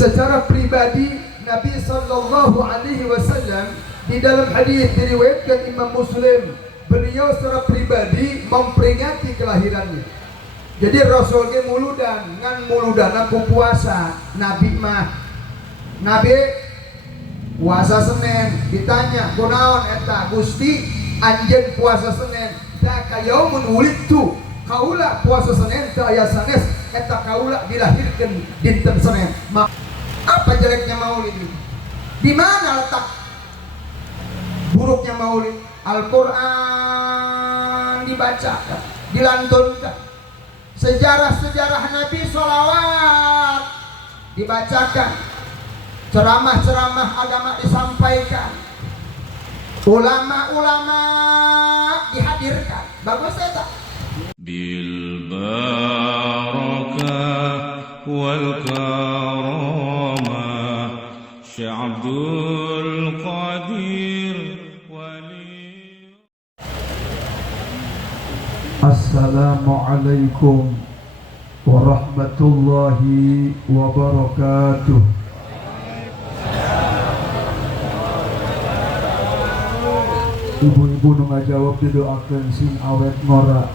Secara pribadi Nabi Sallallahu Alaihi Wasallam di dalam hadis diriwayatkan Imam Muslim, beliau secara pribadi memperingati kelahirannya. Jadi Rasul ge muludan, ngan muludan aku puasa. Nabi puasa Senin, ditanya kunaon eta Gusti anjeun puasa Senin da kayaumun wulidtu, kaula puasa Senin teu aya sanes eta kaula dilahirkeun dinten Senin. Apa jeleknya maulid ini? Di mana letak buruknya maulid? Al-Quran dibacakan, dilantunkan, sejarah-sejarah Nabi sholawat dibacakan, ceramah-ceramah agama disampaikan, ulama-ulama dihadirkan. Bagus ya tak? Bil barakah wal karamah Syekh Abdul Qadir Wali. Assalamualaikum warahmatullahi wabarakatuh. Ibu-ibu nu ngajawab didoakeun sing awet ngora,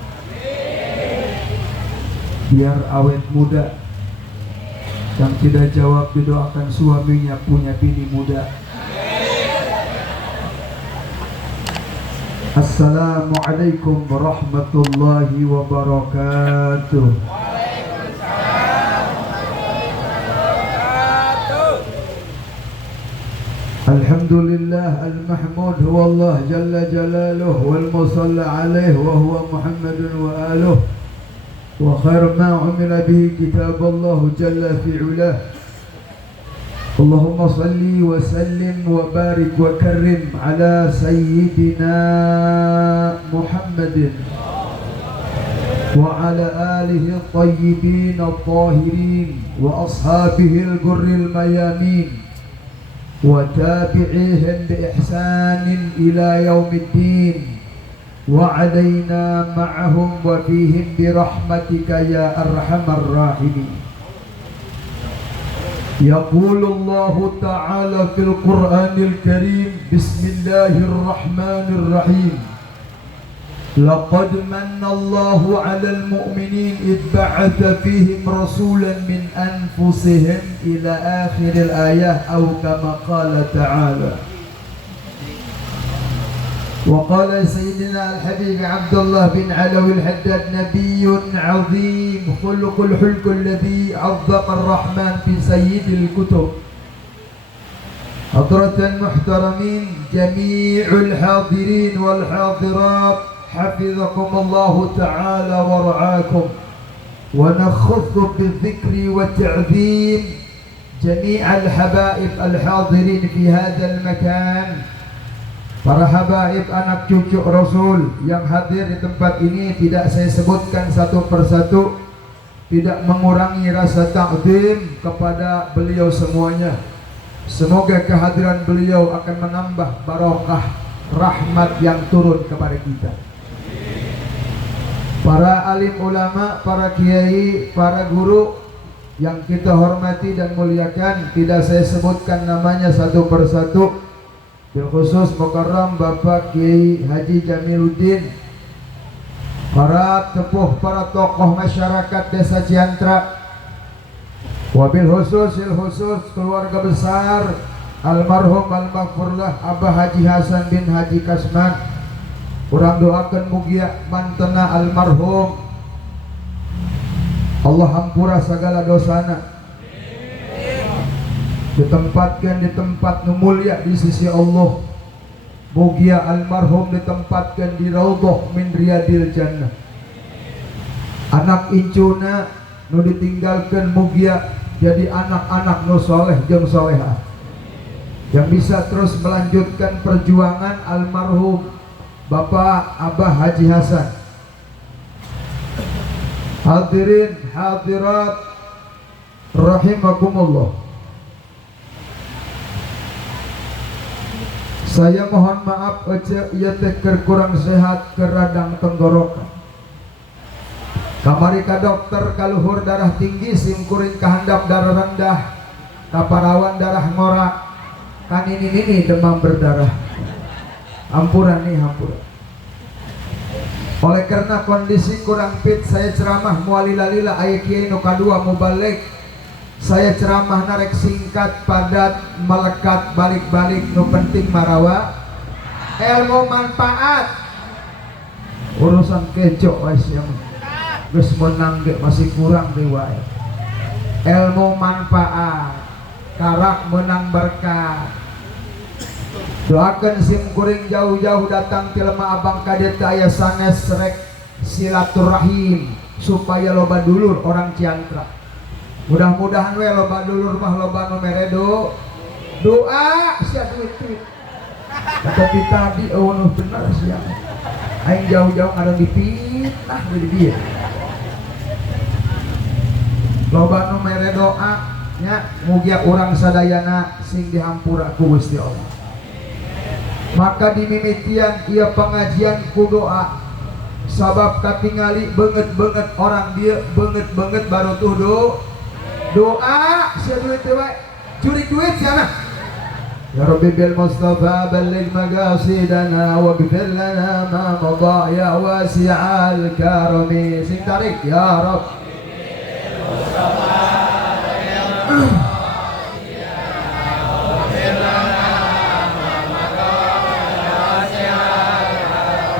biar awet muda. Yang tidak jawab didoakan suaminya punya bini muda. Assalamualaikum warahmatullahi wabarakatuh. Alhamdulillah al-mahmud huwa Allah jalla jalaluh wal musalla alaih wa huwa Muhammadun wa aluh wa khair ma umila bihi kitab Allah jalla fi'ulah. Allahumma salli wa sallim wa barik wa karrim ala sayyidina Muhammadin wa ala alihi at-tayyibin at-tahirin wa ashabihi al-gurril mayamin wa tabi'ihim bi ihsanin ila yaumiddin wa alaina ma'ahum wa fihim bi rahmatika ya arhamar rahimin. يقول الله تعالى في القرآن الكريم بسم الله الرحمن الرحيم لقد من الله على المؤمنين إذ بعث فيهم رسولا من أنفسهم إلى آخر الآية أو كما قال تعالى. وقال سيدنا الحبيب عبد الله بن علوي الحداد نبي عظيم خلق الحلق الذي عظم الرحمن في سيد الكتب. حضرة المحترمين جميع الحاضرين والحاضرات حفظكم الله تعالى ورعاكم. ونخص بالذكر والتعظيم جميع الحبائب الحاضرين في هذا المكان. Para habaib anak cucu Rasul yang hadir di tempat ini tidak saya sebutkan satu persatu, tidak mengurangi rasa takdim kepada beliau semuanya. Semoga kehadiran beliau akan menambah barokah rahmat yang turun kepada kita. Para alim ulama, para kiai, para guru yang kita hormati dan muliakan, tidak saya sebutkan namanya satu persatu. Bil khusus Mukarram Bapak Kiai Haji Jamiluddin, para tepuh, para tokoh masyarakat Desa Ciantra, wabil khusus keluarga besar almarhum al-maghfurlah Abah Haji Hasan bin Haji Kasman. Urang doakeun mugia mantena almarhum Allah hampura segala dosana, ditempatkan di tempat nu mulia di sisi Allah. Mugia almarhum ditempatkan di raudhah min riyadil jannah. Anak incuna nu ditinggalkan mugia jadi anak-anak nu soleh jeung solehah yang bisa terus melanjutkan perjuangan almarhum Bapak Abah Haji Hasan. Hadirin hadirat rahimakumullah. Saya mohon maaf aja ieu teh keur kurang sehat, keur radang tenggorokan. Kamari ka dokter kaluhur darah tinggi, simkuring kahandap darah rendah. kaparawan darah ngorak, kan ini demam berdarah. Hampuran nih, hampuran. Oleh karena kondisi kurang fit, saya ceramah mualila-lila aya kiai nu kadua mubalik. Saya ceramah narek singkat, padat, melekat, balik-balik, nu penting marawa ilmu manfaat. Urusan kejo wis yang geus menang ge masih kurang deui wae. Ilmu manfaat, karak menang berkah. Doakan sim kuring jauh-jauh datang ke lemah abang kadet aya sanes rek silaturahim supaya loba dulur orang Ciantra. Mudah-mudahan we loba dulur mah loba nu meredo. Doa sia duit-duit. Tapi tadi eueuh bener sia. Aing jauh-jauh ada dipitnah dari dia. Loba nu mere doa nya mugia urang sadayana sing dihampura ku Gusti Allah. Maka dimimitian ieu pengajian ku doa. Sabab katingali beungeut-beungeut orang dia beungeut-beungeut baru tuh doa sia duit teh wae. Curi duit sia. Ya Rabbi bil Mustafa balligh maqasidana waghfir lana ma madha ya wasi'al karami. Sing tarik ya Rabb.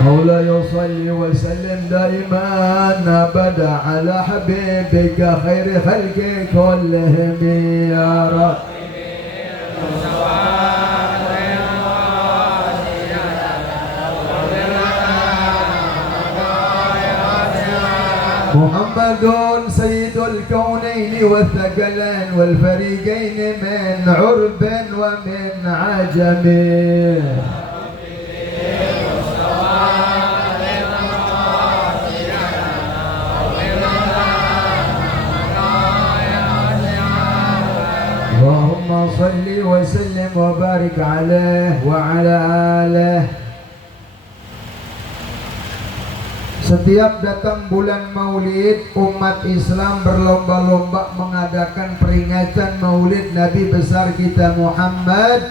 مولاي صل وسلم دائما ابدا على حبيبك خير خلق كلهم يا رب. محمد سيد الكونين والثقلين والفريقين من عرب ومن عجم. اللهم صل وسلم وبارك عليه وعلى آله. Setiap datang bulan Maulid, umat Islam berlomba-lomba mengadakan peringatan Maulid Nabi besar kita Muhammad.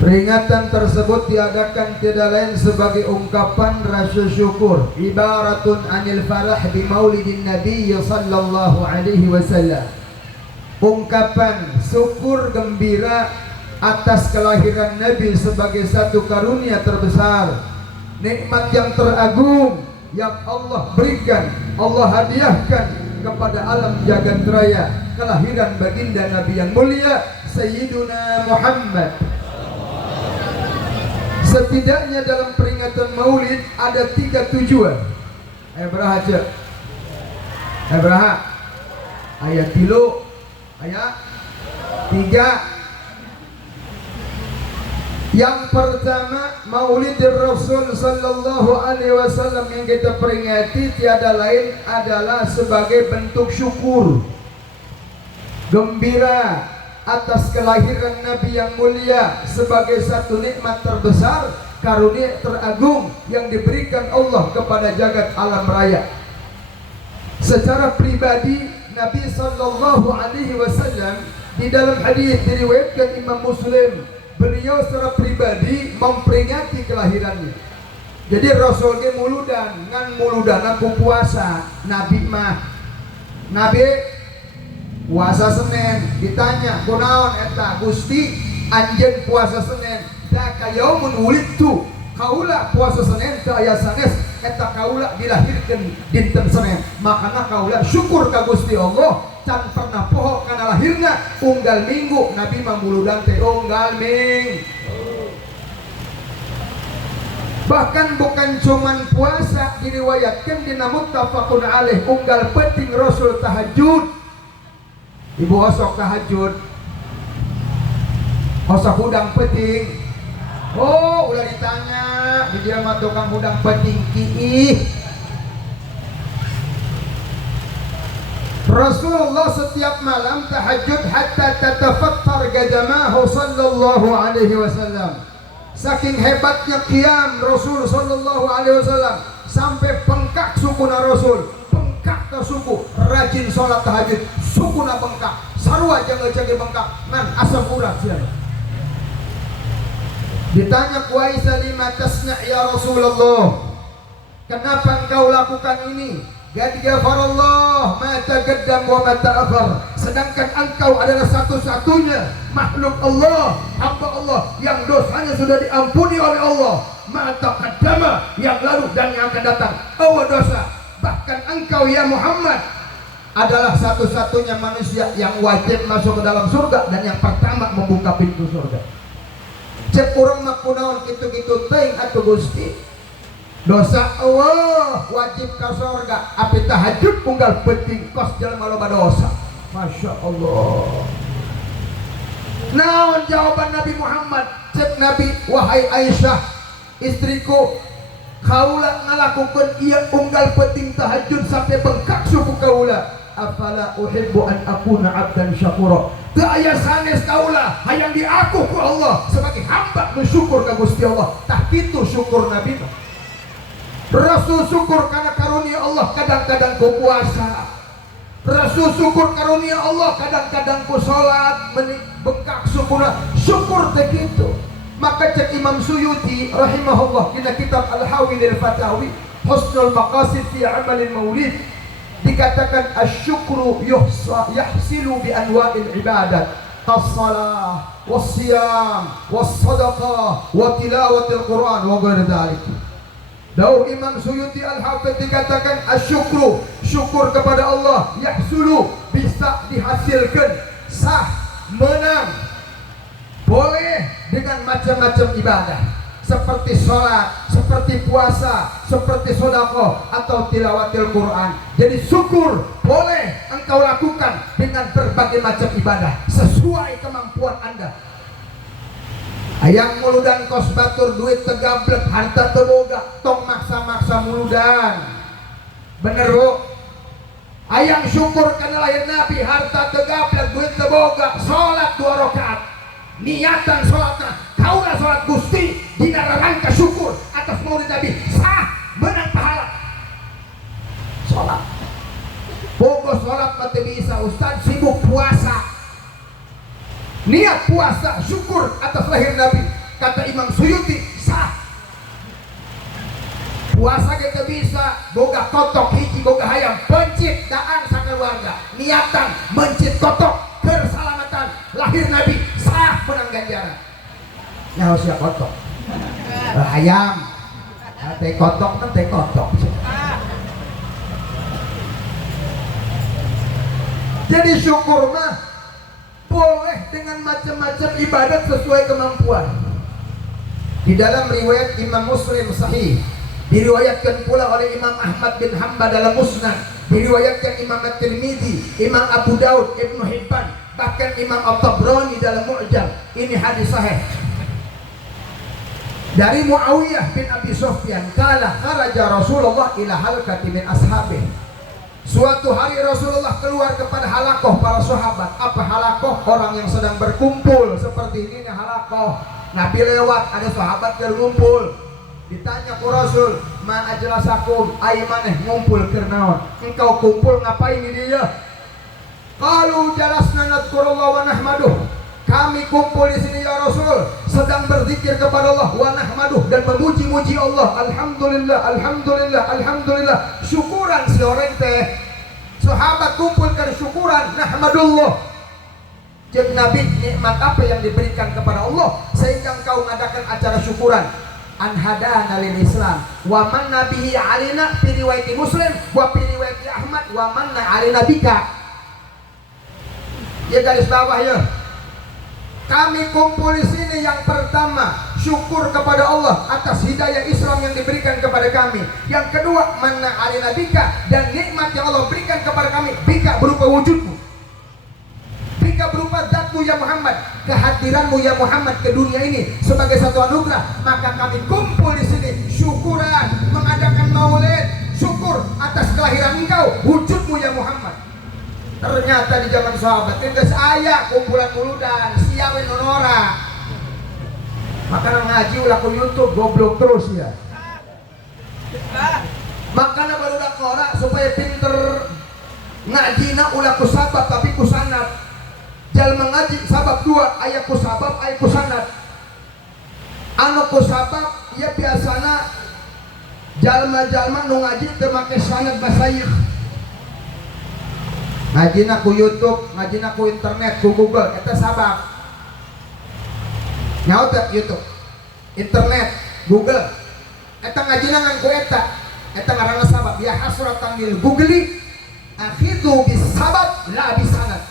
Peringatan tersebut diadakan tidak lain sebagai ungkapan rasa syukur, ibaratun anil farah bi maulidin Nabi sallallahu alaihi wasallam. Ungkapan syukur gembira atas kelahiran Nabi sebagai satu karunia terbesar, nikmat yang teragung yang Allah berikan, Allah hadiahkan kepada alam jagat raya, kelahiran baginda Nabi yang mulia Sayyiduna Muhammad. Setidaknya dalam peringatan Maulid ada 3 tujuan. Beraha beraha ayat 3 ayat 3. Yang pertama, Maulid Rasul sallallahu alaihi wasallam yang kita peringati tiada lain adalah sebagai bentuk syukur, gembira atas kelahiran Nabi yang mulia sebagai satu nikmat terbesar, karunia teragung yang diberikan Allah kepada jagat alam raya. Secara pribadi Nabi sallallahu alaihi wasallam di dalam hadis diriwayatkan Imam Muslim, beliau secara pribadi memperingati kelahirannya. Jadi Rasul ge muludan, ngan muludan aku puasa. Nabi puasa Senin, ditanya kunaon eta Gusti anjeun puasa Senin da kayaumun wulidtu, kaula puasa Senin teu aya sanes eta kaula dilahirkeun dinten Senin, makana kaula syukur ka Gusti Allah can pernah poho kana lahirna unggal minggu. Nabi mah muludan teh unggal minggu. Bahkan bukan cuman puasa, diriwayatkan dina muttafaqun alaih unggal penting Rasul tahajud. Ibu osok tahajud, osok hudang peting. Oh, udah ditanya di dia mah tukang hudang peting kiih. Rasulullah setiap malam tahajud hatta tatafattar qadamahu sallallahu alaihi wasallam. Saking hebatnya qiyam Rasul sallallahu alaihi wasallam sampai bengkak sukuna Rasul, bengkak ka suku rajin sholat tahajud suku na bengkak sarua jangan jagi bengkak ngan asam urat siapa. Ditanya ku Aisyah, lima tasna ya Rasulullah, kenapa engkau lakukan ini? Qad ghafarallah ma taqaddam wa ma ta'akhir, sedangkan engkau adalah satu-satunya makhluk Allah, hamba Allah yang dosanya sudah diampuni oleh Allah, ma taqaddama yang lalu dan yang akan datang, dosa. Bahkan engkau ya Muhammad adalah satu-satunya manusia yang wajib masuk ke dalam surga dan yang pertama membuka pintu surga. Cek urang mah kunaon kitu-kitu teuing atuh Gusti. Dosa Allah wajib ka surga, api tahajud unggal penting kos jelema loba dosa. Masya Allah. Naon jawaban Nabi Muhammad? Cek Nabi, wahai Aisyah istriku, kaula ngalakukeun ieu unggal penting tahajud sampai bengkak suku kaula. Afala uhibbu an akuna abdan syakura, teu aya sanes kaula hayang diaku ku Allah sebagai hamba bersyukur ka Gusti Allah. Tah kitu syukur Nabi. Rasul syukur karena karunia Allah kadang-kadang ku puasa. Rasul syukur karunia Allah kadang-kadang ku salat bengkak sukuna. Syukur teh kitu. Maka cek Imam Suyuti rahimahullah dina kitab Al-Hawi lil Fatawi Husnul Maqasid fi Amalil Maulid dikatakan asyukru yahsilu bi anwa'il ibadat as-salah was-siyam was-sadaqah wa tilawatil Quran wa ghairi dzalik. Dawuh Imam Suyuti Al-Hafidz dikatakan asyukru, syukur kepada Allah, yahsulu bisa dihasilkan, sah, menang, boleh dengan macam-macam ibadah seperti sholat, seperti puasa, seperti sedekah atau tilawatil Quran. Jadi syukur boleh engkau lakukan dengan berbagai macam ibadah sesuai kemampuan Anda. Hayang muludan kos batur duit tegablek harta teboga tong maksa-maksa muludan. Bener Bu? Hayang syukur karena lahir Nabi harta tegablek duit teboga sholat 2 rakaat. Niatan sholatna kaulah sholat Gusti dina rangka syukur atas maulid Nabi sah menang pahala. Sholat bogo sholat mati bisa Ustaz sibuk puasa. Niat puasa syukur atas lahir Nabi kata Imam Suyuti sah. Puasa kita bisa boga kotok hiji boga hayam pencit daan sakeluarga niatan mencit kotok keselamatan lahir Nabi sah menang ganjaran. Nyaho sia kotok hayam teh kotok teh kotok. Jadi syukur mah boleh dengan macam-macam ibadat sesuai kemampuan. Di dalam riwayat Imam Muslim sahih diriwayatkan pula oleh Imam Ahmad bin Hanbal dalam Musnad, diriwayatkan Imam At-Tirmidzi, Imam Abu Daud, Ibnu Hibban, bahkan Imam At-Tabrani dalam Mu'jam. Ini hadis sahih dari Muawiyah bin Abi Sufyan kala kharaja Rasulullah ila halqati min ashabihi. Suatu hari Rasulullah keluar kepada halakoh para sahabat. Apa halakoh? Orang yang sedang berkumpul seperti ini halakoh. Nabi lewat, ada sahabat berkumpul. Ditanya ku Rasul, ma ajlasakum, ai maneh ngumpul keur naon? Engkau kumpul ngapain di dia? Qalu jalasna nadhkurullah wa nahmaduh. Kami kumpul di sini ya Rasul, sedang berzikir kepada Allah wa nahmaduh dan memuji-muji Allah. Alhamdulillah, alhamdulillah, alhamdulillah. Syukuran seorang teh. Sahabat kumpulkan syukuran, nahmadullah. Jeung Nabi, nikmat apa yang diberikan kepada Allah sehingga engkau mengadakan acara syukuran? An hadana lil Islam wa man nabihi alina fi riwayat Muslim wa fi riwayat Ahmad wa manna alina bika. Ya garis bawah ya. Kami kumpul di sini yang pertama syukur kepada Allah atas hidayah Islam yang diberikan kepada kami. Yang kedua manna alina bika, dan nikmat yang Allah berikan kepada kami bika berupa wujudmu, bika berupa zatmu ya Muhammad, kehadiranmu ya Muhammad ke dunia ini sebagai satu anugerah. Maka kami kumpul di sini syukuran, mengadakan maulid, syukur atas kelahiran engkau, wujudmu ya Muhammad. Ternyata di zaman sahabat itu saya kumpulan muludan siawe nonora. Makanya ngaji ulah ku YouTube goblok terus ya. Makanya baru dak ngora supaya pinter ngajina ulah ku sabab tapi ku sanad. Jalma ngaji sabab dua, aya ku sabab aya ku sanad. Anu ku sabab ya biasana jalma-jalma nu ngaji teu make sanad masyayikh. Ngajina ku YouTube, ngajina ku internet, ku Google, eta sabab. Nyaho teh YouTube, internet, Google. Eta ngajina ngan ku eta ngaranna sabab. Ya hasratan lil Googli akhidhu bis sabab la bisanad.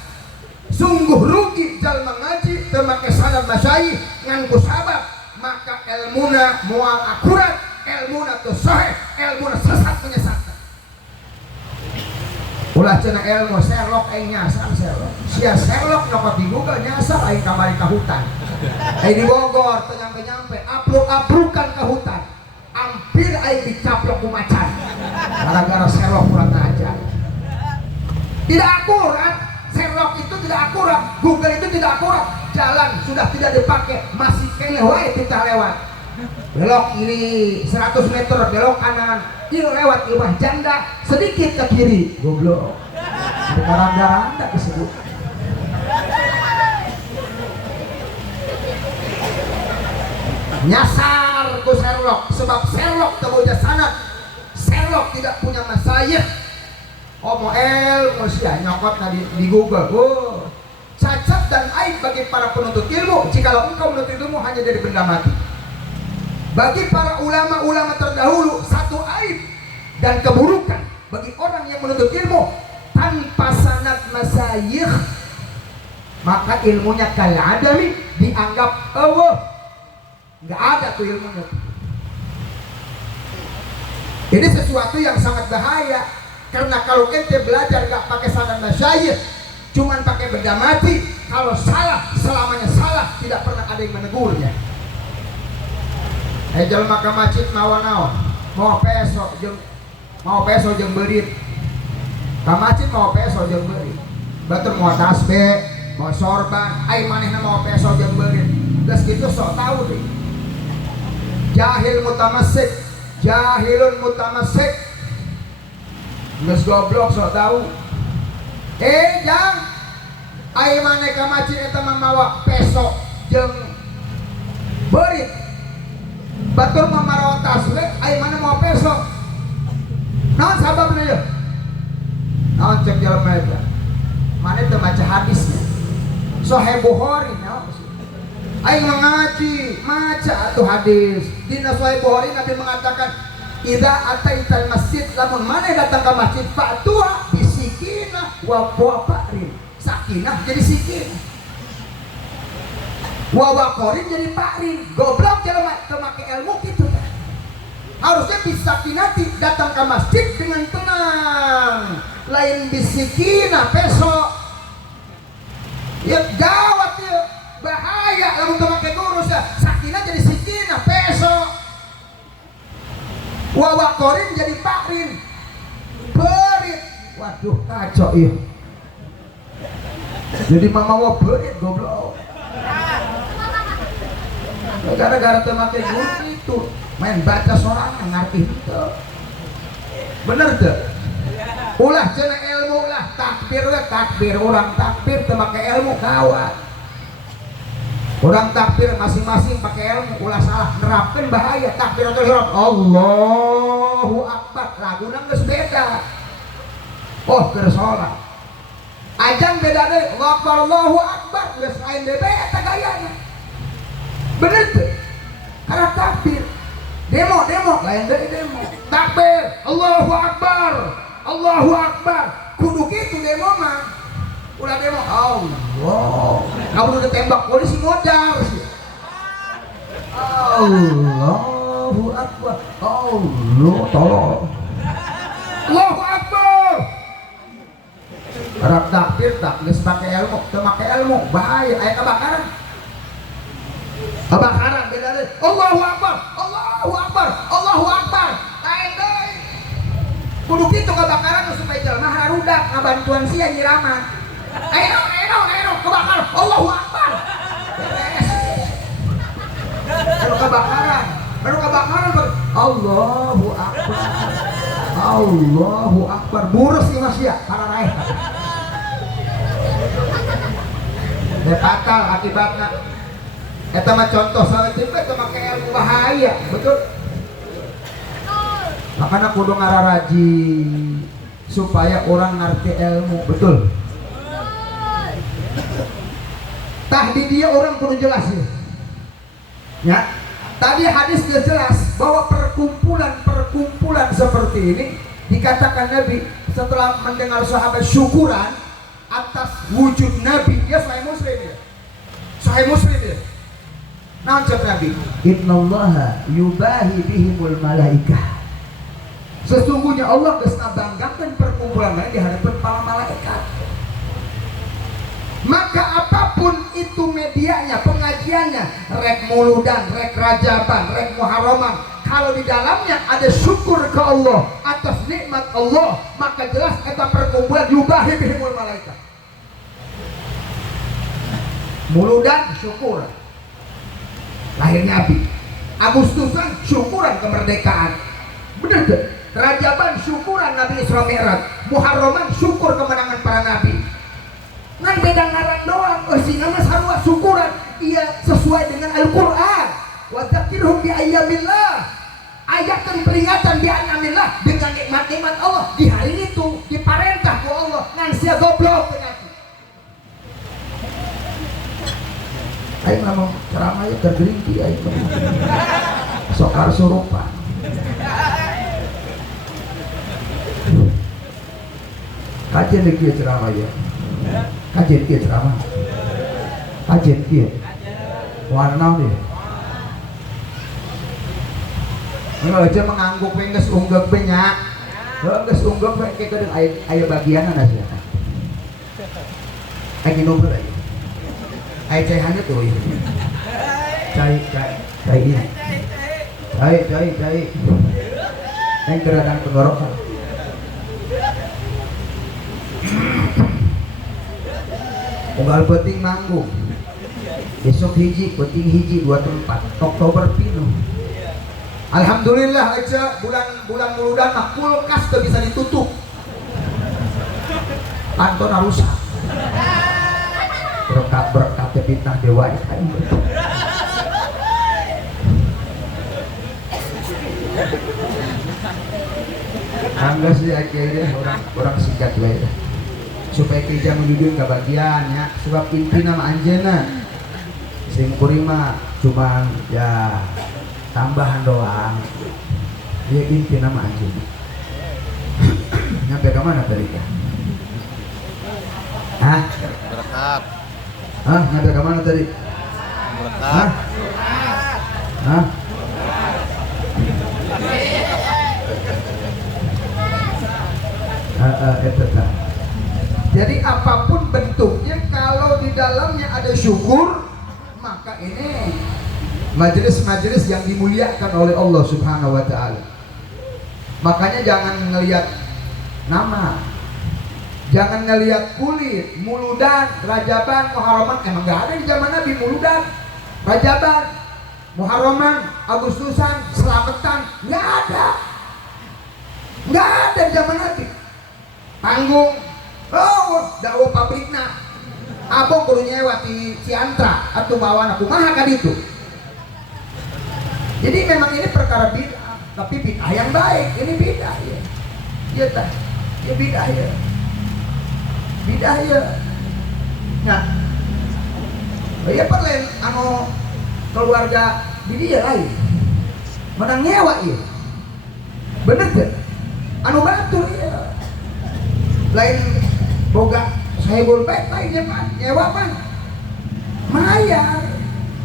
Sungguh rugi jalma ngaji teu make sanad masyayikh ngan ku sabab, maka ilmuna moal akurat, ilmuna teu sahih, ilmuna sesat menyesatkan. Ulah cenah ilmu Sherlock aing nyasar Sherlock. Sia Sherlock nokot di Google nyasar aing kamari ka hutan. Aing di Bogor teu nyampe-nyampe, abruk-abrukan ka hutan. Hampir aing dicaplok ku macan. Gara-gara Sherlock kurang ajar. Tidak akurat, Sherlock itu tidak akurat, Google itu tidak akurat. Jalan sudah tidak dipakai, masih kene wae kita lewat. Belok kiri 100 meter, belok kanan. Ini lewat imah janda sedikit ke kiri, goblok. Darah anda disebut. Nyasar ku Sherlock, sebab Sherlock teu boga sanad. Sherlock tidak punya masyayikh. Mau ilmu sia nyokot di Google. Oh, cacat dan aib bagi para penuntut ilmu jikalau engkau menuntut ilmu hanya dari benda mati. Bagi para ulama-ulama terdahulu, satu aib dan keburukan bagi orang yang menuntut ilmu tanpa sanad masyayikh, maka ilmunya kal adami, dianggap nggak ada tuh ilmunya. Ini sesuatu yang sangat bahaya, karena kalau ente belajar nggak pakai sanad masyayikh, cuman pakai benda mati, kalau salah selamanya salah, tidak pernah ada yang menegurnya. Jalma ka masjid mau naon? Mau peso jeung beurit. Ka masjid mau peso jeung beurit. Batur mau tasbih, mau sorban, ai manehna mau peso jeung beurit. Geus kitu sok tahu deh. Jahil mutamassik, jahilun mutamassik. Geus goblok sok tahu. Jang, ai maneh ka masjid eta mah mawa peso jeung beurit. Batur mamarawa tasbih, ai mana mau peso. Naon sababna ieu? Naon cek jalma eta? Mane teu maca hadisnya. Sahih Bukhari naon? Ai ngaji, maca atuh hadis. Dina Sahih Bukhari Nabi mengatakan, "Idza ataital masjid, lamun mane datang ke masjid, fa'tuha bisikina wa fa'rin." Sakinah jadi sikinah. Wawakorin jadi pakrin. Goblok jelema teu make ilmu kitu. Harusnya bisa kinati datang ke masjid dengan tenang. Lain bisikina peso. Ya gawat ya, bahaya lamun teu make gurus ya. Sakinah jadi sikina peso. Wawakorin jadi pakrin. Berit. Waduh kacau ieu. Jadi mamawa berit goblok. Gara-gara teu make guru itu main baca sorangan ngarti itu. Bener teu? Ulah cenah ilmu ulah takbir we takbir, urang takbir teu make ilmu gawat. Urang takbir masing-masing pakai ilmu, ulah salah nerapkeun bahaya. Takbiratul ihram Allahu Akbar, laguna geus beda. Oh keur salat. Ajan beda deui, Allahu Akbar geus lain deui eta gayana. Bener tuh, karena takbir demo lain dari demo takbir Allahu Akbar kudu gitu demo mah ulah demo Allah kamu udah tembak polisi modal sih Allahu Akbar Allah tolong Allahu Akbar harap takbir tak geus pakai ilmu teu make ilmu bahaya aya kebakaran beda deh. Allahu Akbar, lain deh. Kudu gitu kebakaran supaya jelema harudak ngabantuan sia nyiraman. Ayo, kebakaran. Allahu Akbar. Baru kebakaran. Allahu Akbar. Akbar burus ieu Mas ya para raih. Ya fatal akibatna. Eta mah contoh salah tipe eta make ilmu bahaya, betul? Makanya kudu ngararaji supaya orang ngerti ilmu, betul? Tah di dia orang kudu jelas ya. Ya. Tadi hadis sudah jelas bahwa perkumpulan seperti ini dikatakan Nabi setelah mendengar sahabat syukuran atas wujud Nabi. Ya Sahih Muslim ya. Sahih Muslim ya. Nah ucap Nabi, innallaha yubahi bihimul malaikah. Sesungguhnya Allah geus ngabanggakeun perkumpulan lain di hadapan para malaikat. Maka apapun itu medianya, pengajiannya, rek muludan, rek rajaban, rek muharraman, kalau di dalamnya ada syukur ke Allah atas nikmat Allah, maka jelas eta perkumpulan yubahi bihimul malaikat. Muludan syukur lahir Nabi, Agustusan syukuran kemerdekaan, bener tuh. Rajaban syukuran Nabi Isra Mi'raj, Muharraman syukur kemenangan para nabi. Ngan beda ngaran doang, singa mah sarua syukuran. Ia sesuai dengan Al-Qur'an. Wa dzakirhum bi ayyamillah. Ayat dan peringatan bi anamillah dengan nikmat-nikmat Allah di hari itu diparentah ku Allah ngan sia goblok penyakit. Aing mah ceramah ya tergerinti aing mah. Sokar surupan. Kajian lagi ceramah ya. Kajian kieu ceramah. Kajian kieu. Warna deh. Ini aja mengangguk geus unggek we nya. Geus unggek we ke kedeung aya bagianna sia. Aya nomor aya. Aya cai hanya tuh. Cai ini. Cai. Yang keradang tenggorokan. Unggal penting manggung besok hiji, penting hiji 2 tempat Oktober pinuh. Alhamdulillah aja bulan muludan mah kulkas tuh bisa ditutup kantor rusak berkat fitnah dewa angga sih akhirnya orang singkat we supaya kerja menjujur ke bagiannya sebab pimpinan anjena sing kurima cuma ya tambahan doang dia pimpinan anjena nyampe ke mana tadi ya? Berkat. Nyampe ke mana tadi? Berkat. Jadi apapun bentuknya kalau di dalamnya ada syukur, maka ini majelis-majelis yang dimuliakan oleh Allah Subhanahu wa taala. Makanya jangan ngelihat nama, jangan ngelihat kulit, muludan, rajaban, muharraman. Emang gak ada di zaman Nabi muludan, rajaban, muharraman, agustusan, selamatan, nggak ada di zaman Nabi. Panggung, dakwah pabrikna, abang kudu nyewa di Ciantra atau bawa aku mah kan itu. Jadi memang ini perkara bid'ah, tapi bid'ah yang baik. Ini bid'ah ya, iya tah, ya bid'ah ya, bid'ah ya. Nah, ya perlen anu keluarga di dia lain, menang nyewa ya, bener tuh, anu batur ya. Lain boga saya bulpet lainnya pan nyewa pan mayar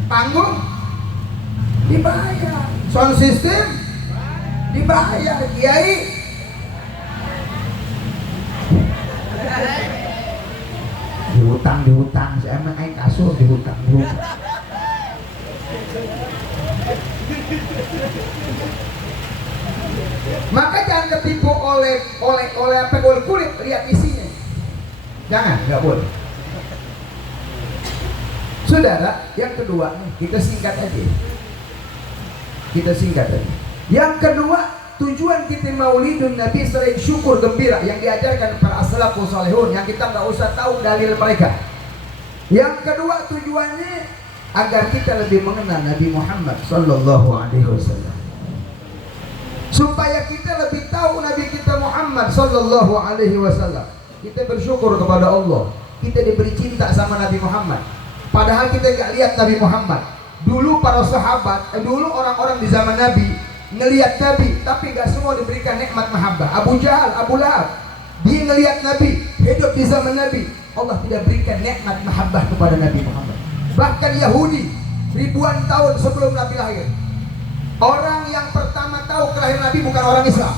panggung dibayar sound system dibayar kiai dihutang saya emang aing kasur dihutang. Maka jangan ketipu oleh kulit, lihat isinya. Jangan, nggak boleh. Saudara, yang kedua kita singkat aja. Yang kedua, tujuan kita maulidun Nabi selain syukur gembira yang diajarkan para as-salafus salihun, yang kita nggak usah tahu dalil mereka. Yang kedua tujuannya agar kita lebih mengenal Nabi Muhammad sallallahu alaihi wasallam, supaya kita lebih tahu Nabi kita Muhammad sallallahu alaihi wasallam. Kita bersyukur kepada Allah, kita diberi cinta sama Nabi Muhammad, padahal kita nggak lihat Nabi Muhammad. Dulu para sahabat, dulu orang-orang di zaman Nabi ngelihat Nabi, tapi nggak semua diberikan nikmat mahabbah. Abu Jahal, Abu Lahab, dia ngelihat Nabi, hidup di zaman Nabi, Allah tidak berikan nikmat mahabbah kepada Nabi Muhammad. Bahkan Yahudi ribuan tahun sebelum Nabi lahir, orang yang pertama tahu kelahiran Nabi bukan orang Islam.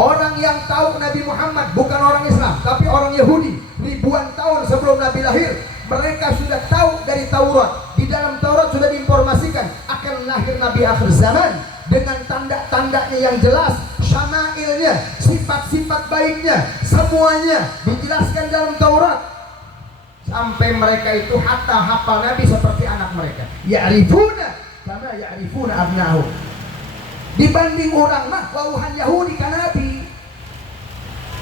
Orang yang tahu Nabi Muhammad bukan orang Islam, tapi orang Yahudi. Ribuan tahun sebelum Nabi lahir, mereka sudah tahu dari Taurat. Di dalam Taurat sudah diinformasikan akan lahir Nabi akhir zaman dengan tanda-tandanya yang jelas, syama'ilnya, sifat-sifat baiknya, semuanya dijelaskan dalam Taurat. Sampai mereka itu hatta hafal Nabi seperti anak mereka. Ya'rifuna kama ya'rifuna abna'ahum. Dibanding orang mah wauhan Yahudi kan Nabi.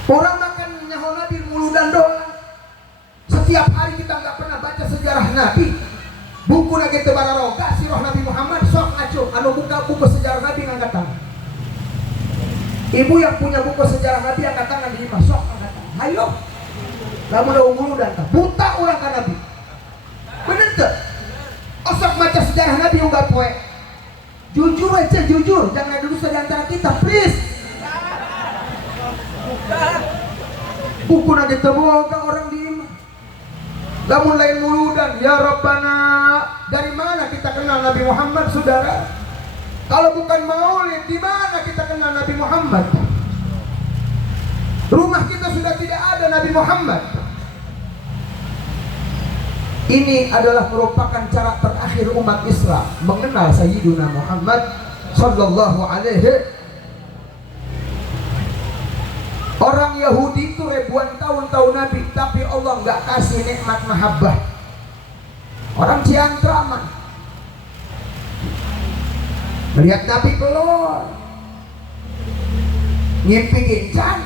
Orang makan nyaho Nabi mulu dan doang. Setiap hari kita nggak pernah baca sejarah Nabi. Buku lagi tebararoga sirah Nabi Muhammad sok ngaco. Anu buka buku sejarah Nabi ngangkat tangan. Ibu yang punya buku sejarah Nabi angkat tangan di lima sok angkat tangan. Ayo. Lamun ada umulu dan buta orang kan Nabi. Bener tuh. Osok baca sejarah Nabi enggak poe. Jujur aja, jujur, jangan dulu di antara kita, please. Buku nanti teboga orang di lamun lain muludan, ya Rabbana. Dari mana kita kenal Nabi Muhammad, saudara? Kalau bukan maulid, di mana kita kenal Nabi Muhammad? Rumah kita sudah tidak ada Nabi Muhammad. Ini adalah merupakan cara terakhir umat Islam mengenal Sayyiduna Muhammad sallallahu alaihi. Orang Yahudi itu ribuan tahun tahu Nabi, tapi Allah nggak kasih nikmat mahabbah. Orang Ciantraman melihat Nabi keluar, ngimpi gincan,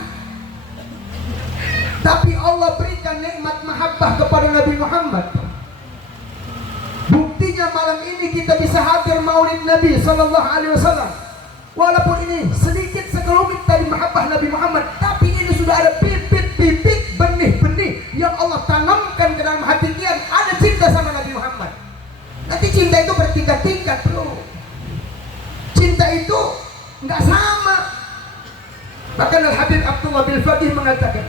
tapi Allah berikan nikmat mahabbah kepada Nabi Muhammad. Buktinya malam ini kita bisa hadir maulid Nabi sallallahu alaihi wasallam. Walaupun ini sedikit sekelumit dari mahabbah Nabi Muhammad, tapi ini sudah ada bibit-bibit benih-benih yang Allah tanamkan ke dalam hati kita. Ada cinta sama Nabi Muhammad. Nanti cinta itu bertingkat-tingkat, bro. Cinta itu nggak sama. Bahkan Al-Habib Abdullah bin Faqih mengatakan,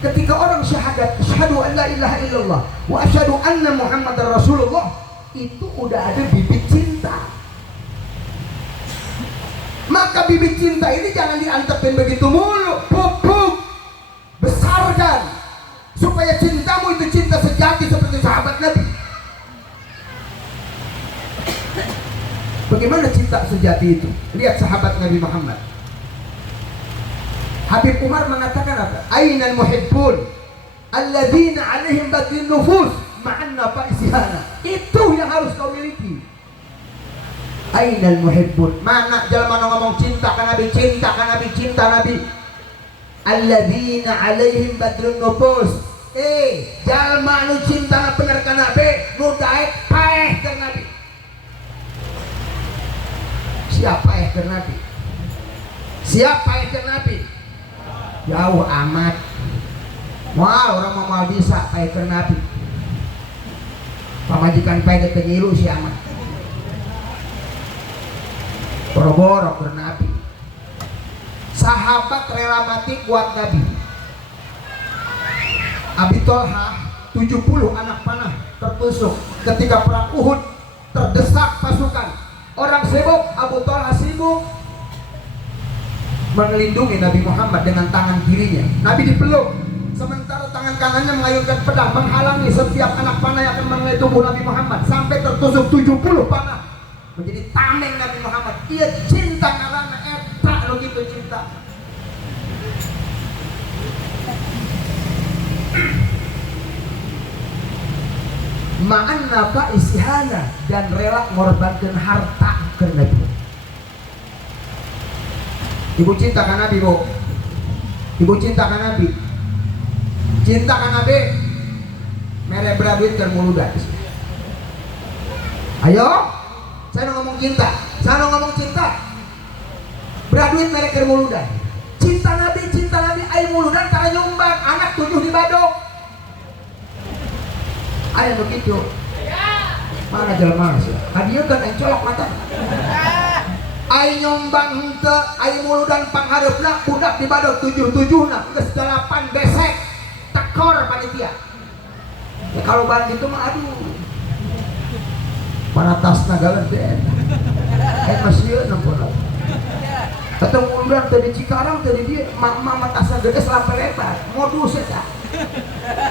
ketika orang syahadat, asyhadu an la ilaha illallah wa asyhadu anna Muhammadar Rasulullah, itu udah ada bibit cinta. Maka bibit cinta ini jangan diantepin begitu mulu, pupuk, besarkan supaya cintamu itu cinta sejati seperti sahabat Nabi. Bagaimana cinta sejati itu? Lihat sahabat Nabi Muhammad. Habib Umar mengatakan apa? Ainal muhibbun alladzina alaihim badlin nufus ma'anna fa'isihana. Itu yang harus kau miliki. Ainal muhibbun, mana jalan ngomong cinta kan Nabi, cinta kan Nabi, cinta Nabi. Alladzina alaihim badlun nufus. Jalma nu cinta bener kan Nabi, nu daek paeh kan Nabi. Siapa ya kan Nabi? Siapa ya kan Nabi? Jauh amat. Wah, orang mau bisa pakai ke Nabi. Pamajikan pakai ke ngilu si amat. Boro-boro ke Nabi. Sahabat rela mati kuat Nabi. Abi Tolha 70 anak panah tertusuk ketika perang Uhud, terdesak pasukan. Orang sibuk, Abu Tolha sibuk melindungi Nabi Muhammad dengan tangan kirinya. Nabi dipeluk, sementara tangan kanannya mengayunkan pedang menghalangi setiap anak panah yang akan mengenai tubuh Nabi Muhammad, sampai tertusuk 70 panah. Menjadi tameng Nabi Muhammad. Dia cinta karena eta lo gitu cinta. Ma'an nafa isihana, dan rela ngorbankan harta ke Nabi. Ibu cinta kan Nabi, Bu? Ibu cinta kan Nabi? Cinta kan Nabi? Mere beradit dan muludan. Ayo, saya ngomong cinta. Saya ngomong cinta. Beraduit mere keur muludan. Cinta Nabi, ai muludan karena nyumbang anak 7 di Badok. Ada begitu. Mana jelema sih? Hadiah kan aing colok mata. Ai nyumbang henteu, ai muludan panghareupna budak di Badok 7-7na geus 8 besek. Tekor panitia. Ya kalau band itu mah aduh. Mana tasna galeuden. Masih nampun. Atau muludan tadi Cikarang tadi dia mama tasna gede selapa lebar. Modus eta.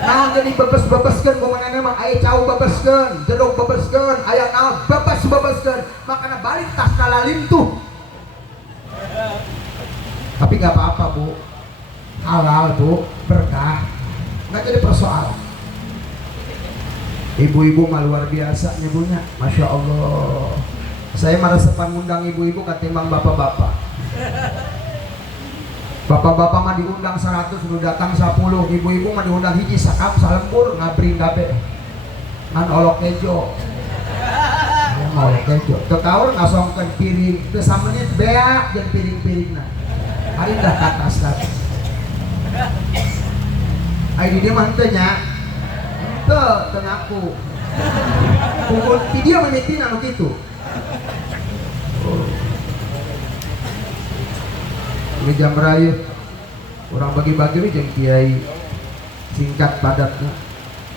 Nah jadi bebes-bebeskeun kumanana mah aya cau bebeskeun, jeruk bebeskeun, aya naon bebes-bebeskeun. Makana balik tasna lalintuh. Tapi nggak apa-apa, Bu. Halal, Bu, berkah. Nggak jadi persoalan. Ibu-ibu mah luar biasa nyebutnya, Masya Allah. Saya marasepan ngundang ibu-ibu ketimbang bapak-bapak. Bapak-bapak mah diundang 100, udah datang 10. Ibu-ibu mah diundang hiji sakap salembur ngabring gabe. Ngan olok kejo. Olok kejo. Teu kaur ngasongkeun piring, teu samenit beak jeung piring-piringna. Ari dah ka atas tadi. Ai di dieu mah henteu nya. Teu ngaku. Pukul di dia menitina nu kitu. Ini jam raya orang bagi-bagi ini jeung kiai singkat padatnya.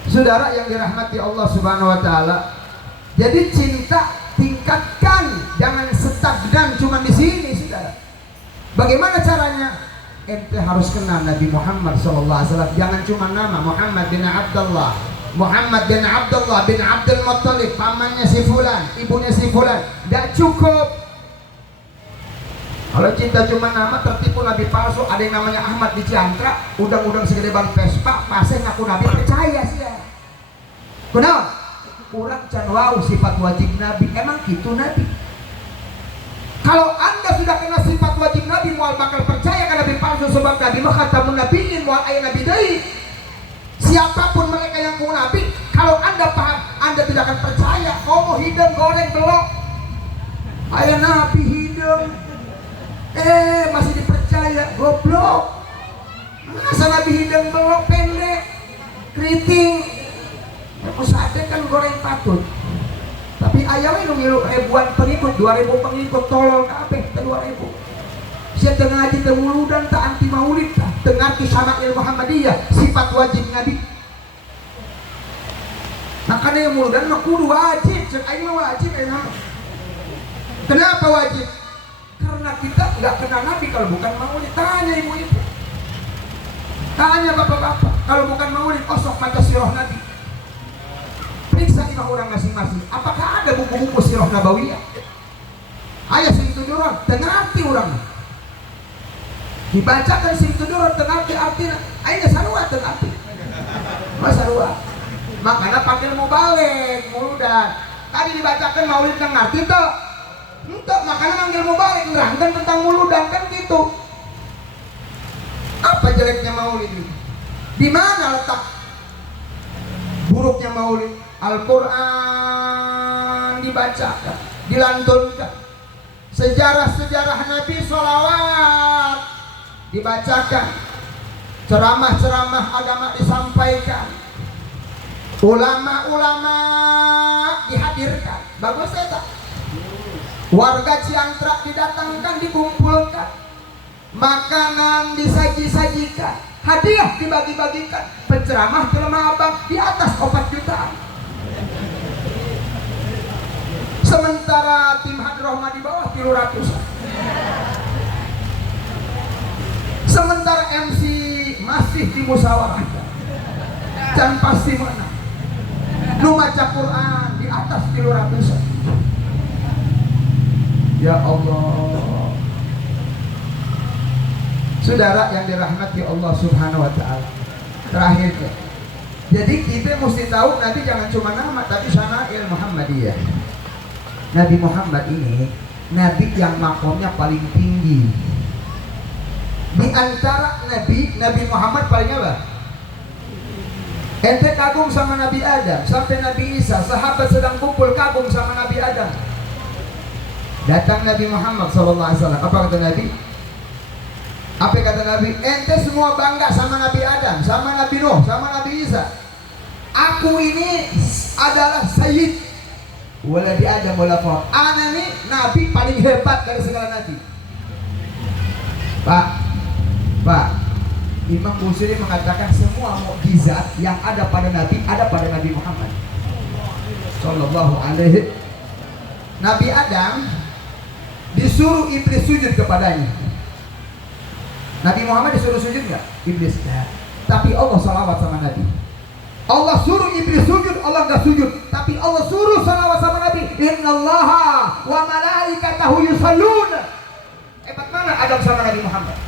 Saudara yang dirahmati Allah Subhanahu wa taala. Jadi cinta tingkatkan, jangan stagnan cuma di sini, Saudara. Bagaimana caranya? Ente harus kenal Nabi Muhammad sallallahu alaihi wasallam. Jangan cuma nama Muhammad bin Abdullah. Muhammad bin Abdullah bin Abdul Muttalib, pamannya si fulan, ibunya si fulan. Enggak cukup. Kalau cinta cuma nama, tertipu Nabi palsu. Ada yang namanya Ahmad di Ciantra, udang-udang segede ban Vespa, pasnya ngaku Nabi, percaya sih ya. Kenapa? Kurang can wau sifat wajib Nabi. Emang gitu Nabi? Kalau anda sudah kenal sifat wajib Nabi, mual bakal percaya ke Nabi palsu. Sebab Nabi mah khatamun nabiyyin, mual aya Nabi deui. Siapapun mereka yang ku Nabi, kalau anda paham, anda tidak akan percaya. Komo hidung goreng belok, aya Nabi hidung. Masih dipercaya, goblok. Masa Nabi hidung belok pendek, keriting. Musade kan goreng patut. Tapi ayamnya nu ngilu ribuan pengikut, 2000 pengikut tolol kabeh, 2000. Sia teu ngaji teu muludan teu anti maulid tah, teu ngarti Syama'il Muhammadiyah, sifat wajib Nabi. Makanya yang muludan mah kudu wajib, cek aing mah wajib enak. Kenapa wajib? Karena kita nggak kenal Nabi kalau bukan maulid. Tanya ibu-ibu, tanya bapak-bapak, kalau bukan maulid kosong maca sirah Nabi. Periksa imah orang masing-masing, apakah ada buku-buku sirah nabawiyah? Ayah sing tujuran, tengarti orang. Dibacakan sing tujuran, tengarti artinya. Ayah sarua tengarti. Mas sarua. Makanya panggil mau balik, muludan. Tadi dibacakan maulid tengarti tuh. Entah, makanya manggil mau balik, nerangkan tentang muludan kan gitu. Apa jeleknya maulid ini? Di mana letak buruknya maulid? Al-Quran dibacakan, dilantunkan, sejarah-sejarah Nabi sholawat dibacakan, ceramah-ceramah agama disampaikan, ulama-ulama dihadirkan. Bagus ya tak? Warga Ciantra didatangkan, dikumpulkan, makanan disaji-sajikan, hadiah dibagi-bagikan, penceramah jelema abang di atas 4 jutaan. Sementara tim Hadrohma di bawah 300. Sementara MC masih dimusyawarahkan dan pasti menang. Nu maca Quran di atas 300. Ya Allah. Saudara yang dirahmati Allah Subhanahu wa taala. Terakhir, jadi kita mesti tahu Nabi jangan cuma nama, tapi Syama'il Muhammadiyah. Nabi Muhammad ini Nabi yang makomnya paling tinggi. Di antara Nabi Muhammad paling apa? Ente kagum sama Nabi Adam sampai Nabi Isa, sahabat sedang kumpul kagum sama Nabi Adam. Datang Nabi Muhammad SAW. Apa kata Nabi? Apa kata Nabi? Ente semua bangga sama Nabi Adam, sama Nabi Nuh, sama Nabi Isa. Aku ini adalah Sayyid waladi Adam wala fahr. Ana nih Nabi paling hebat dari segala Nabi. Pak, Imam Busiri mengatakan semua mukjizat yang ada pada Nabi ada pada Nabi Muhammad Sallallahu Alaihi. Nabi Adam disuruh iblis sujud kepadanya. Nabi Muhammad disuruh sujud nggak? Iblis nggak. Tapi Allah salawat sama Nabi. Allah suruh iblis sujud, Allah nggak sujud. Tapi Allah suruh salawat sama Nabi. Innallaha wa malaikatahu yusalluna. Hebat mana Adam sama Nabi Muhammad?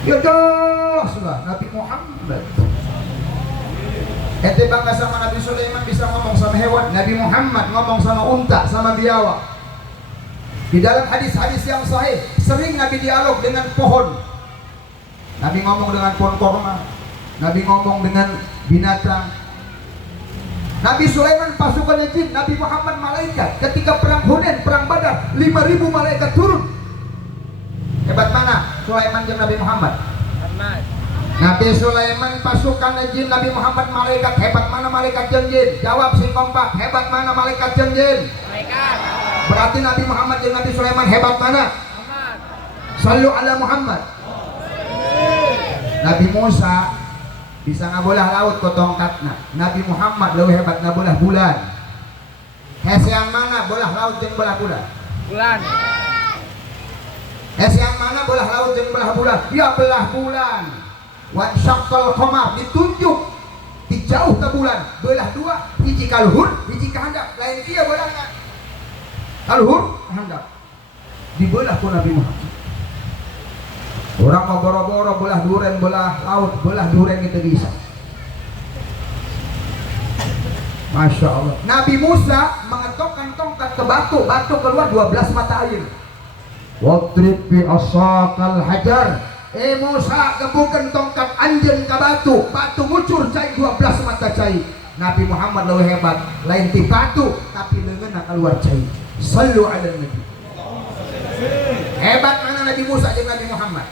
Ya jelas lah Nabi Muhammad. Ente bangga sama Nabi Sulaiman bisa ngomong sama hewan. Nabi Muhammad ngomong sama unta, sama biawak. Di dalam hadis-hadis yang sahih sering Nabi dialog dengan pohon. Nabi ngomong dengan pohon korma. Nabi ngomong dengan binatang. Nabi Sulaiman pasukannya jin, Nabi Muhammad malaikat. Ketika perang Hunain, perang Badar, 5.000 malaikat turun. Hebat mana Sulaiman dan Nabi Muhammad? Nabi Sulaiman pasukan jin, Nabi Muhammad malaikat. Hebat mana malaikat jin? Jawab sing kompak. Hebat mana malaikat jin? Malaikat. Berarti Nabi Muhammad dan Nabi Sulaiman hebat mana? Sallu ala Muhammad. Nabi Musa bisa ngabolah laut ke tongkatna. Nabi Muhammad lebih hebat ngabolah bulan. Yang mana bolah laut jeung bolah bulan? Bulan. Yang mana bolah laut jeung bolah bulan? Ya belah bulan. Wa syaqqal qamar ditunjuk di jauh ke bulan. Belah dua, hiji kaluhur, hiji kahandap. Lain dia bolahna. Kaluhur, kahandap. Dibelah ku Nabi Muhammad. Orang mau boro-boro belah duren, belah laut, belah duren itu bisa. Masya Allah. Nabi Musa mengetokkan tongkat ke batu, batu keluar 12 mata air. Wadrib bi asaqal hajar. Musa gebukan tongkat anjeun ke batu, batu ngucur cai 12 mata cai. Nabi Muhammad lebih hebat, lain ti batu tapi leungeunna keluar cai. Sallu ala nabi. Hebat mana Nabi Musa jeung Nabi Muhammad?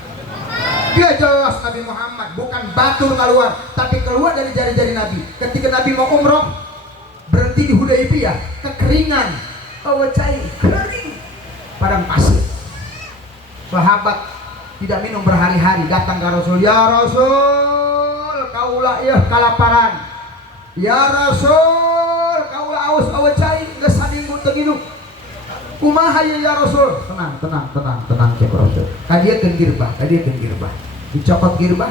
Dia jelas Nabi Muhammad bukan batu keluar, tapi keluar dari jari-jari Nabi. Ketika Nabi mau umroh, berhenti di Hudaybiyah, kekeringan, cai kering, padang pasir. Sahabat tidak minum berhari-hari, datang ke Rasul. Ya Rasul, kaulah ya kalaparan. Ya Rasul, kaulah aus cai geus sadinggu teu nginum. Kumaha ya Rasul? Tenang cek Rasul. Kadiekeun girbah. Dicopot girbah,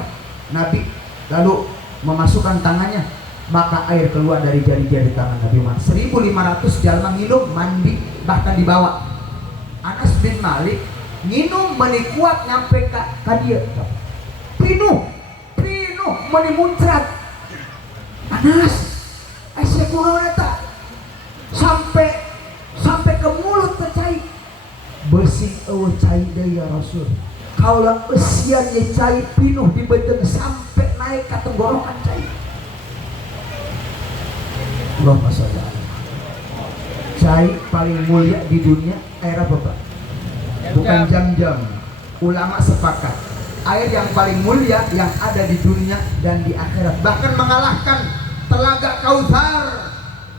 Nabi lalu memasukkan tangannya, maka air keluar dari jari-jari tangan Nabi Muhammad. 1.500 jalma minum, mandi, bahkan dibawa. Anas bin Malik minum menikuat nyampe ka dia. Pinuh meni muncrat. Anas, asa kumaha eta? Sampai ke mulut cai. Bersih eueuh cai deui ya Rasul. Kaulah eusian ye cai pinuh di beuteung sampai naik ka tenggorokan cai. Allahumma shalli ala cai paling mulia di dunia air apa Pak? Bukan jam-jam. Ulama sepakat air yang paling mulia yang ada di dunia dan di akhirat, bahkan mengalahkan telaga Kautsar,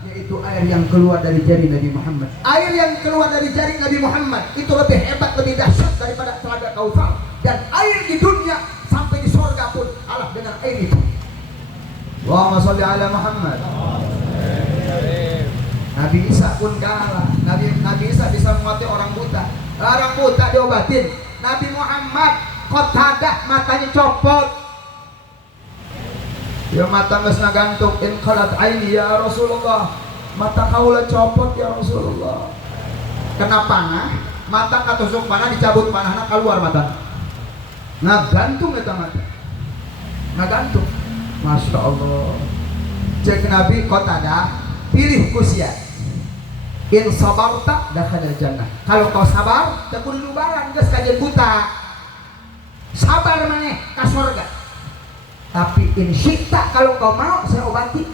yaitu air yang keluar dari jari Nabi Muhammad. Air yang keluar dari jari Nabi Muhammad itu lebih hebat, lebih dahsyat daripada telaga Kautsar. Dan air di dunia sampai di surga pun kalah dengan air itu. Allahumma sholli ala Muhammad. Nabi Isa pun kalah. Nabi Isa bisa menguatkan orang buta. Orang buta diobatin. Nabi Muhammad Qatadah matanya copot. Ya mata geus nagantung, in qalat aini ya Rasulullah. Mata kaula copot ya Rasulullah. Kenapa nah? Mata katusuk panah dicabut panahna keluar mata. Ngagantung eta mata. Ngagantung. Masya Allah. Cek Nabi Qatadah, pilih kusia. In sabarta dakhalal jannah. Kalau kau sabar, teu kudu nubaran geus kajen buta. sabar maneh ka surga. Tapi in syi'ta, kalau kau mau saya obati,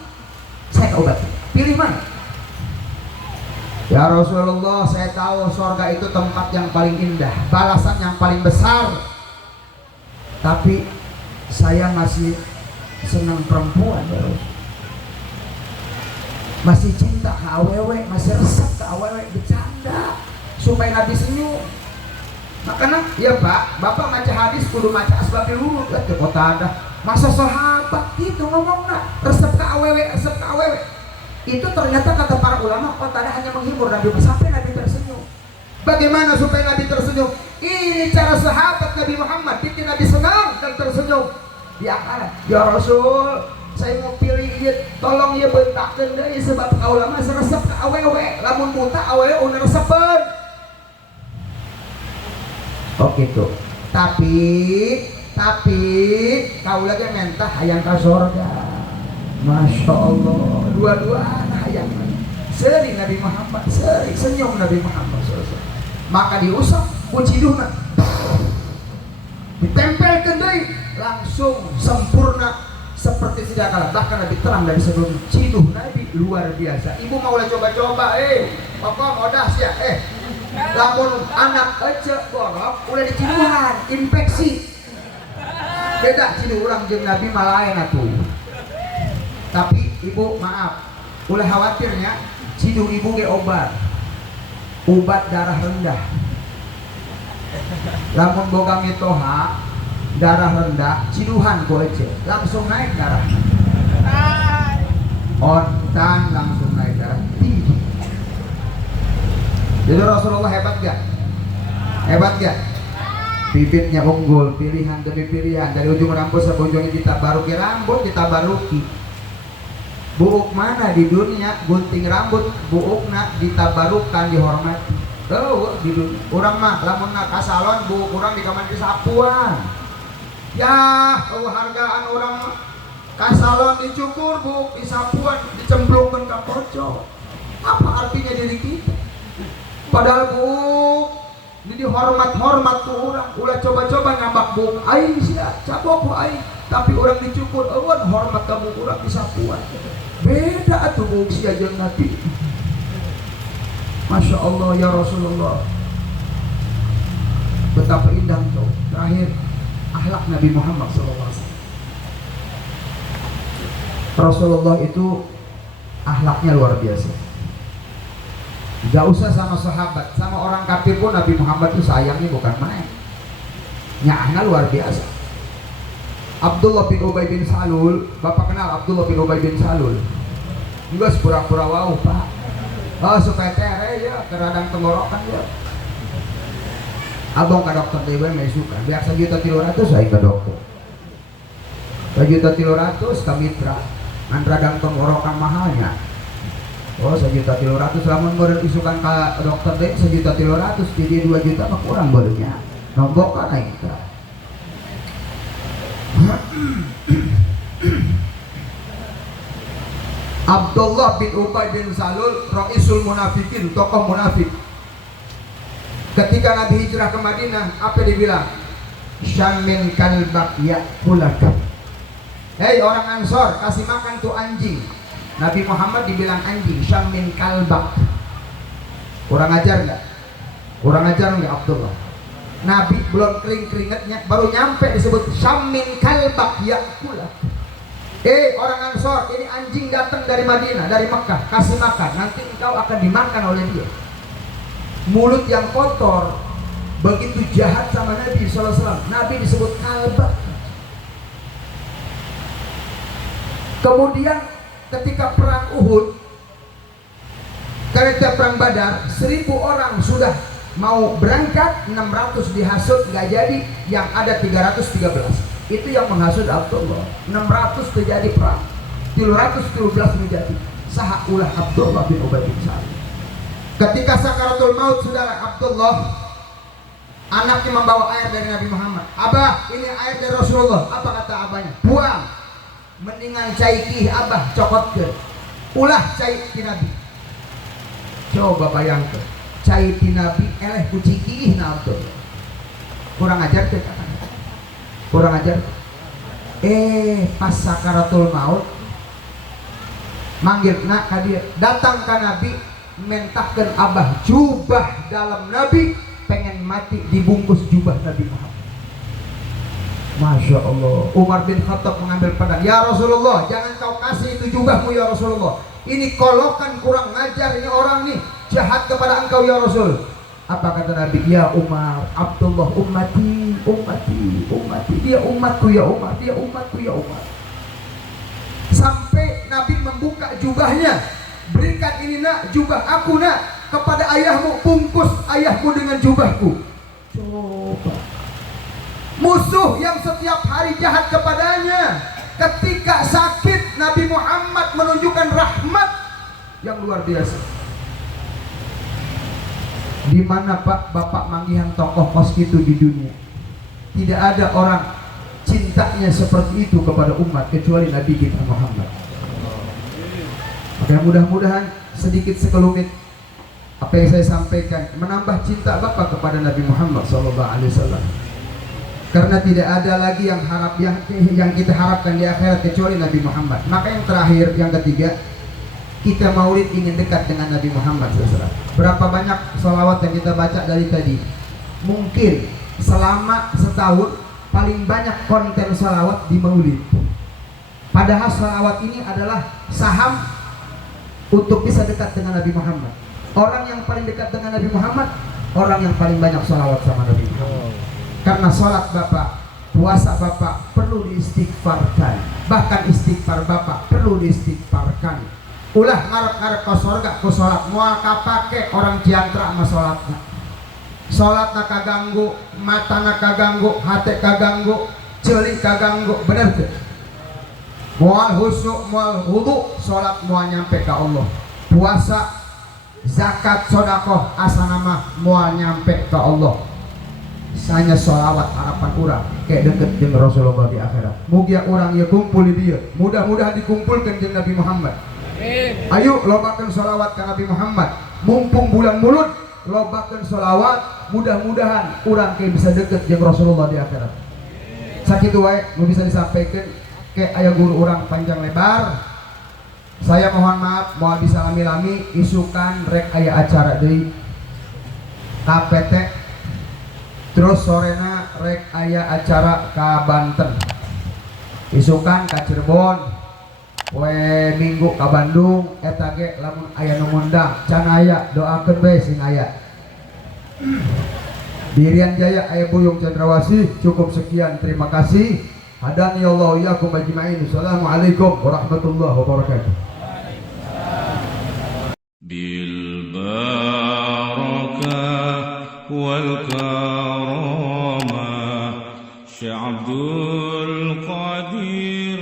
saya obati. Pilih mana? Ya Rasulullah, saya tahu surga itu tempat yang paling indah, balasan yang paling besar. Tapi saya masih senang perempuan ya Rasul. Masih cinta ke awewe, masih resep ke awewe, bercanda supaya Nabi senyum. Makanya ya Pak, Bapak maca hadis kudu maca asbabil wurud lah ke kota ada. Masa sahabat gitu ngomongna, resep ke awewe, resep ke awewe. Itu ternyata kata para ulama kota ada hanya menghibur Nabi sampai Nabi tersenyum. Bagaimana supaya Nabi tersenyum? Ini cara sahabat Nabi Muhammad bikin Nabi senang dan tersenyum. Di akhirat, ya Rasul, saya mau pilih ieu, tolong ieu beuntakeun deui sebab kaula mah resep ka awewe, lamun buta awewe udah resepen. Oh gitu. Tapi kaula ge mentah hayang ka surga. Masya Allah, dua-duana hayang. Seri Nabi Muhammad, seri senyum Nabi Muhammad sallallahu. Maka diusap ku ciduhna. Ditempelkeun deui langsung sempurna seperti sedia kala, bahkan lebih terang dari sebelumnya. Ciduh Nabi luar biasa. Ibu mau coba-coba, pokok odas ya, lamun anak aja borok udah diciduhan, infeksi. Beda ciduh urang jeung Nabi malaen atuh. Tapi ibu maaf, ulah khawatirnya ciduh ibu ge obat darah rendah. Lamun boga mitoha darah rendah, ciduhan ku aja langsung naik darah. Ontan langsung naik darah tinggi. Jadi Rasulullah hebat gak? Hebat gak? Bibitnya unggul, pilihan demi pilihan, dari ujung rambut sampai ujung kita baruki rambut, kita baruki. Buuk mana di dunia gunting rambut, buukna ditabarukan, dihormati. Oh, di dunia. Urang mah lamun ka salon buuk urang di kamar disapuan. Ya, hargaan orang ka salon dicukur buuk, disapuan, dicemplungkan ke pojok. Apa artinya diri kita? Padahal buuk ini dihormat-hormat tuh orang. Ulah coba-coba ngambak buuk aing sia, cabok aing. Tapi orang dicukur, eueun hormat ka buuk urang disapuan. Beda atuh buuk sia jeung Nabi. Masya Allah ya Rasulullah. Betapa indah tuh. Terakhir akhlak Nabi Muhammad SAW. Rasulullah itu akhlaknya luar biasa. Gak usah sama sahabat, sama orang kafir pun Nabi Muhammad itu sayangnya bukan main. Nyahna luar biasa. Abdullah bin Ubay bin Salul, Bapak kenal Abdullah bin Ubay bin Salul? Juga sepura-pura wau Pak. Oh supaya tere ya, keradang tenggorokan ya. Abang ke dokter dewe may suka. Biar 1.300.000 saya ke dokter. 1.300.000 ke mitra. Ngan radang tenggorokan mahalnya. Oh 1.300.000 lamun meureun isukan ke dokter dewe 1.300.000 jadi 2 juta mah kurang beureunya. Nombok kan aing kita. Abdullah bin Ubay bin Salul Raisul Munafikin, tokoh munafik. Ketika Nabi hijrah ke Madinah, apa dibilang? Syammin kalbak yakulak. Hei orang Ansor, kasih makan tuh anjing. Nabi Muhammad dibilang anjing, syammin kalbak. Kurang ajar nggak? Kurang ajar nggak Abdullah? Nabi belum keringetnya, baru nyampe disebut syammin kalbak yakulak. Orang Ansor, ini anjing datang dari Madinah, dari Mekah, kasih makan. Nanti engkau akan dimakan oleh dia. Mulut yang kotor, begitu jahat sama Nabi SAW. Nabi disebut kalbak. Kemudian ketika perang Uhud, ketika perang Badar, 1.000 orang sudah mau berangkat, 600 dihasut nggak jadi, yang ada 313. Itu yang menghasut Abdullah. 600 terjadi perang, 313 menjadi. Saha ulah Abdullah bin Ubay bin Salul. Ketika sakaratul maut saudara Abdullah, anaknya membawa air dari Nabi Muhammad. Abah, ini air dari Rasulullah. Apa kata abahnya? Buang. Mendingan cai kih abah cokotkeun. Ulah cai ti Nabi. Coba bayangkan, cai ti Nabi eleh ku cikih na Abdullah. Kurang ajar teh kata. kurang ajar. Pas sakaratul maut manggil nak kadia datang ke Nabi mentahkan abah jubah dalam Nabi pengen mati dibungkus jubah Nabi Muhammad. Masya Allah. Umar bin Khattab mengambil pedang. Ya Rasulullah, jangan kau kasih itu jubahmu ya Rasulullah. Ini kolokan kurang ngajar ini orang nih, jahat kepada engkau ya Rasul. Apa kata Nabi? Ya Umar, Abdullah ummati, ummati, ummati. Dia umatku ya Umar, dia umatku ya Umar. Sampai Nabi membuka jubahnya. Berikan ini nak, jubah aku nak, kepada ayahmu, bungkus ayahmu dengan jubahku. Coba. Musuh yang setiap hari jahat kepadanya, ketika sakit Nabi Muhammad menunjukkan rahmat yang luar biasa. Di mana Pak Bapak manggihan tokoh kos itu di dunia? Tidak ada orang cintanya seperti itu kepada umat kecuali Nabi kita Muhammad. Maka mudah-mudahan sedikit sekelumit apa yang saya sampaikan menambah cinta Bapak kepada Nabi Muhammad SAW. Karena tidak ada lagi yang kita harapkan di akhirat kecuali Nabi Muhammad. Maka yang terakhir, yang ketiga, kita maulid ingin dekat dengan Nabi Muhammad SAW. Berapa banyak sholawat yang kita baca dari tadi? Mungkin selama setahun paling banyak konten sholawat di maulid. Padahal sholawat ini adalah saham untuk bisa dekat dengan Nabi Muhammad. Orang yang paling dekat dengan Nabi Muhammad, orang yang paling banyak sholawat sama Nabi Muhammad. Karena sholat Bapak, puasa Bapak perlu diistighfarkan. Bahkan istighfar Bapak perlu diistighfarkan. Ulah ngarep-ngarep ke surga ku sholat, mual kapake orang ciantra sama sholatnya. Sholatnya kaganggu, matanya kaganggu, hati kaganggu, celik kaganggu, bener tuh. Mual husuk, mual wudu, sholat mual nyampe ke Allah. Puasa, zakat, sodakoh, asanamah mual nyampe ke Allah. Hanya sholawat harapan orang kayak deket dengan Rasulullah di akhirat. Mugia orang ya kumpul di dia. Mudah-mudahan dikumpulkan dengan Nabi Muhammad. Ayo lobakan sholawat ke Nabi Muhammad. Mumpung bulan mulut, lobakan sholawat. Mudah-mudahan orang kayak bisa deket dengan Rasulullah di akhirat. Sakitu wae mau bisa disampaikan kayak ayah guru orang panjang lebar. Saya mohon maaf, mau bisa lami-lami isukan rek ayah acara deui KPT. Terus sorena rek aya acara ka Banten, isukan ka Cirebon, we Minggu ka Bandung, eta ge lamun aya nu ngundang can aya doakeun bae sing aya. Di Irian Jaya aya Buyung Cendrawasih. Cukup sekian, terima kasih. Hadani Allah iyyakum ajmain. Assalamualaikum warahmatullahi wabarakatuh. Bil barakah wal karamah Syekh Abdul Qadir